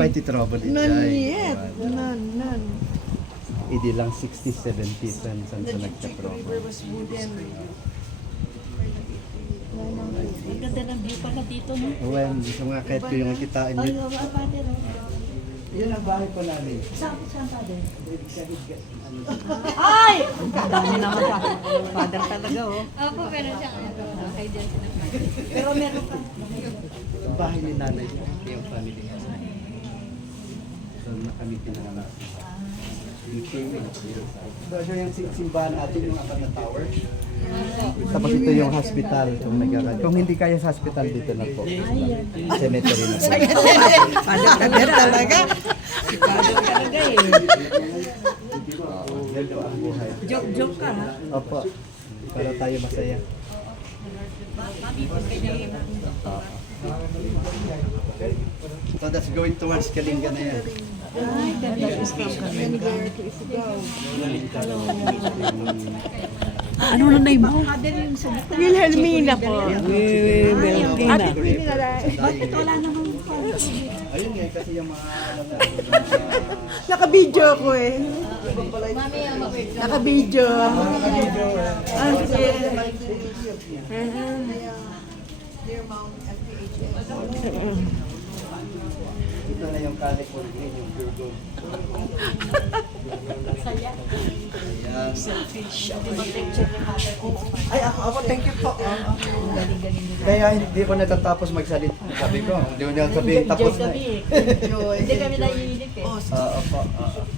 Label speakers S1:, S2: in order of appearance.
S1: ti trouble it.
S2: None yet. None.
S1: Hindi lang 60, 70 san sa
S2: The Chico
S1: nagka-trouble.
S2: River was wooden.
S3: Ang ganda ng view pala dito, no?
S1: Well, gusto nga kahit ko yung kitain
S3: Ay,
S1: nyo.
S3: Father, oh.
S1: Yan ang bahay po namin.
S3: Saan, Father? Ay! Ang dami naman sa Father talaga, oh.
S4: Opo, pero siya kay Diyan sinapag.
S3: Pero meron ka.
S1: Ang bahay ni nanay yung family. So, na kami pinanganak. So, yung simbahan natin, yung apat na tower. Tapos ito yung hospital. Kung hindi kaya sa hospital, dito na po. Cemetery na po.
S2: Father talaga.
S3: Father talaga, eh.
S1: Yan po ang buhay.
S3: Joke ka, ha?
S1: Opo. Para tayo masaya. So that's going towards Kalinga na yan.
S3: Ay, ganda is Ano na name mo? Father yung sa gitna.
S2: Wilhelmina po.
S3: Wilhelmina.
S2: Ate Queen na lang.
S3: Bakit wala namang Father?
S1: Ayun nga, kasi yung mga
S2: Naka-video ko eh.
S4: Mamaya mag-wait lang.
S2: Naka-video. Ah, sige.
S1: ito na yung California, yung Virgo.
S4: Saya.
S1: Ayan.
S2: Ay, ako, thank you po.
S1: Kaya hindi ko natatapos magsalit. Sabi ko, hindi ko na sabihin tapos na.
S4: Hindi kami naiinip eh.
S1: Opo.